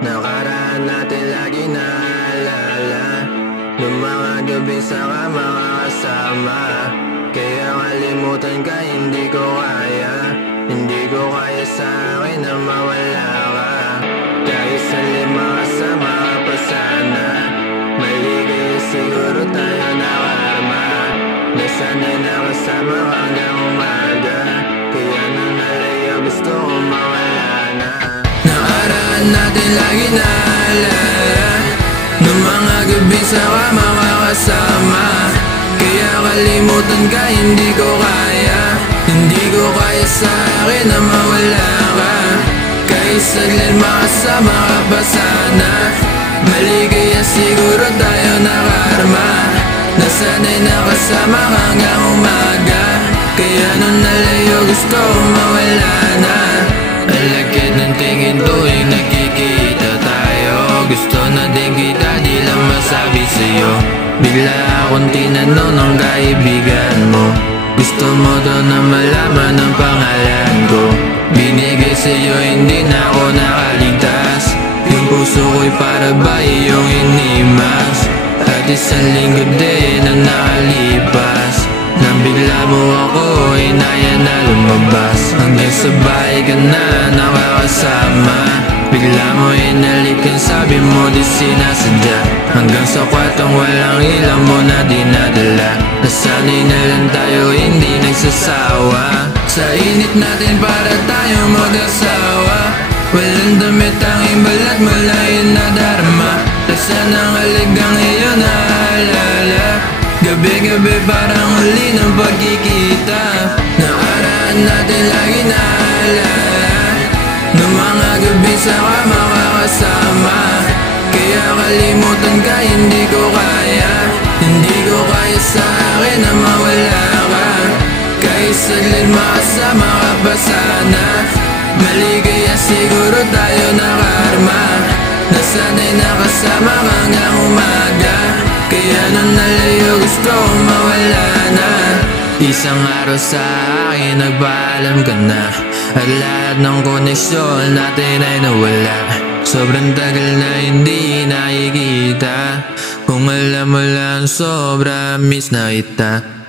Nakaraan natin lagi naalala nung mga gabi sa kasama. Kaya kalimutan ka, hindi ko kaya. Hindi ko kaya sa akin na mawala ka. Kahit sa lima kasama ka pa sana. Mali kaya siguro tayo nakarma. Nasanay na kasama ka hanggang umaga. Kaya nung nalayo gusto ko mawala na. Nakaraan natin lagi naalala nung mga gabi sa kasama. Kaya kalimutan ka, hindi ko kaya. Hindi ko kaya sa akin na mawala ka. Kahit saglit makasama ka pa sana. Mali kaya siguro tayo nakarma. Nasanay na kasama ka hanggang umaga. Kaya nung nalayo gusto ko mawala na. Alagad ng tingin tuwing nagkikita tayo. Gusto na din kita, di lang masabi sa'yo. Bigla akong tinanong ng kaibigan mo. Gusto mo daw na malaman ang pangalan ko. Binigay sa'yo, hindi na ako nakaligtas. Yung puso ko'y para ba iyong inimas. At isang linggo din na nakalipas. Nang bigla mo ako inaya na lumabas. Hanggang sa bahay ka na nakakasama. Bigla mo inalikan, sabi mo di sinasadya. Hanggang sa kwartong walang ilaw mo na dinadala. Nasanay na lang tayo, hindi nagsasawa. Sa init natin para tayo mag-asawa. Walang damit, tanging balat mo lang nadarama. Tasan ang haligang iyo naalala. Gabi-gabi parang huli ng pagkikita. Nakaraan natin lagi naalala nung mga gabi sa kasama. Kaya kalimutan ka, hindi ko kaya. Hindi ko kaya sa akin na mawala ka. Kahit saglit makasama ka pa sana. Mali kaya siguro tayo nakarma. Nasanay na kasama ka hanggang umaga. Kaya nung nalayo gusto ko mawala na. Isang araw sa akin nagpaalam ka na. At lahat ng koneksyon natin ay nawala. Sobrang tagal na hindi nakikita. Kung alam mo lang, sobra miss na kita.